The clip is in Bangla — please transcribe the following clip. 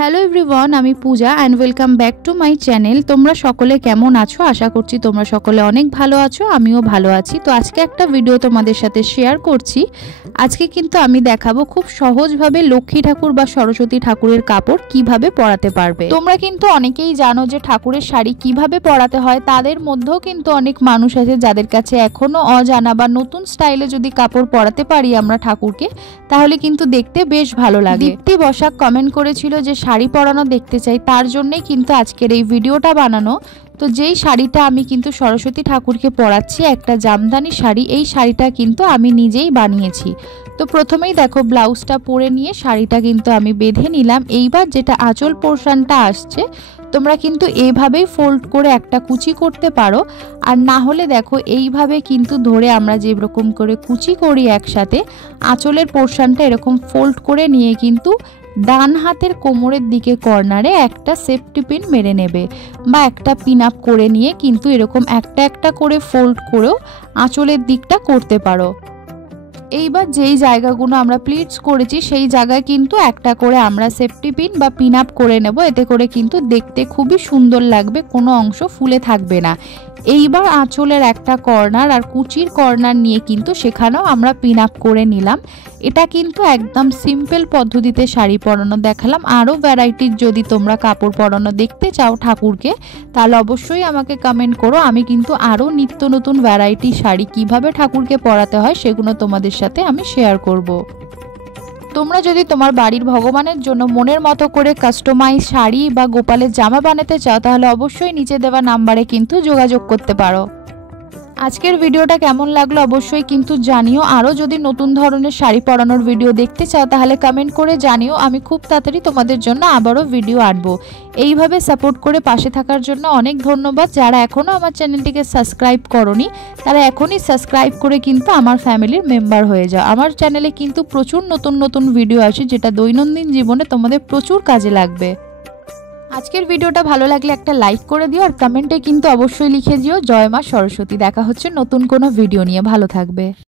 হ্যালো এভরিওয়ান, আমি Puja and welcome back to my channel. তোমরা সকলে কেমন আছো? আশা করছি তোমরা সকলে অনেক ভালো আছো, আমিও ভালো আছি। তো আজকে একটা ভিডিও তোমাদের সাথে শেয়ার করছি। আজকে কিন্তু আমি দেখাবো খুব সহজভাবে লক্ষ্মী ঠাকুর বা সরস্বতী ঠাকুরের কাপড় কিভাবে পরাতে পারবে। তোমরা কিন্তু অনেকেই জানো যে ঠাকুরের শাড়ি কিভাবে পরাতে হয়। তাদের মধ্যেও কিন্তু অনেক মানুষ আছে যাদের কাছে এখনো অজানা, বা নতুন স্টাইলে যদি কাপড় পরাতে পারি আমরা ঠাকুরকে, তাহলে কিন্তু দেখতে বেশ ভালো লাগে। দীপ্তি বসাক কমেন্ট করেছিল যে শাড়ি পরানো দেখতে চাই, তার জন্যই কিন্তু আজকের এই ভিডিওটা বানানো। তো যেই শাড়িটা আমি কিন্তু সরস্বতী ঠাকুরকে পরাচ্ছি, একটা জামদানি শাড়ি, এই শাড়িটা কিন্তু আমি নিজেই বানিয়েছি। তো প্রথমেই দেখো ব্লাউজটা পরে নিয়ে শাড়িটা কিন্তু আমি বেঁধে নিলাম। এইবার যেটা আঁচল পোর্শনটা আসছে, তোমরা কিন্তু এইভাবেই ফোল্ড করে একটা কুচি করতে পারো, আর না হলে দেখো এইভাবে কিন্তু ধরে আমরা যেরকম করে কুচি করি একসাথে, আঁচলের পোর্শনটা এরকম ফোল্ড করে নিয়ে কিন্তু ডান হাতের কোমরের দিকে কর্নারে একটা সেফটি পিন মেরে নেবে, বা একটা পিন আপ করে নিয়ে কিন্তু এরকম একটা একটা করে ফোল্ড করেও আঁচলের দিকটা করতে পারো। এইবার যেই জায়গাগুলো আমরা প্লিটস করেছি সেই জায়গায় কিন্তু একটা করে আমরা সেফটি পিন বা পিন আপ করে নেব। এতে করে কিন্তু দেখতে খুবই সুন্দর লাগবে, কোনো অংশ ফুলে থাকবে না। এইবার আঁচলের একটা কর্নার আর কুচির কর্নার নিয়ে কিন্তু সেখানেও আমরা পিন আপ করে নিলাম। এটা কিন্তু একদম সিম্পল পদ্ধতিতে শাড়ি পরানো দেখালাম। আরও ভ্যারাইটির যদি তোমরা কাপড় পরানো দেখতে চাও ঠাকুরকে, তাহলে অবশ্যই আমাকে কমেন্ট করো। আমি কিন্তু আরও নিত্য নতুন ভ্যারাইটি শাড়ি কিভাবে ঠাকুরকে পরাতে হয় সেগুলো তোমাদের সাথে আমি শেয়ার করব। তোমরা যদি তোমার বাড়ির ভগবানের জন্য মনের মতো করে কাস্টমাইজ শাড়ি বা গোপালের জামা বানাতে চাও, তাহলে অবশ্যই নিচে দেওয়া নাম্বারে কিন্তু যোগাযোগ করতে পারো। আজকের ভিডিওটা কেমন লাগলো অবশ্যই কিন্তু জানিও। আরও যদি নতুন ধরনের শাড়ি পরানোর ভিডিও দেখতে চাও তাহলে কমেন্ট করে জানিও। আমি খুব তাড়াতাড়ি তোমাদের জন্য আবারও ভিডিও আনবো। এইভাবে সাপোর্ট করে পাশে থাকার জন্য অনেক ধন্যবাদ। যারা এখনও আমার চ্যানেলটিকে সাবস্ক্রাইব করোনি, তারা এখনই সাবস্ক্রাইব করে কিন্তু আমার ফ্যামিলির মেম্বার হয়ে যাও। আমার চ্যানেলে কিন্তু প্রচুর নতুন নতুন ভিডিও আসে, যেটা দৈনন্দিন জীবনে তোমাদের প্রচুর কাজে লাগবে। আজকের ভিডিওটা ভালো লাগলে একটা লাইক করে দিও, আর কমেন্টে কিন্তু অবশ্যই লিখে দিও জয় মা সরস্বতী। দেখা হচ্ছে নতুন কোনো ভিডিও নিয়ে। ভালো থাকবে।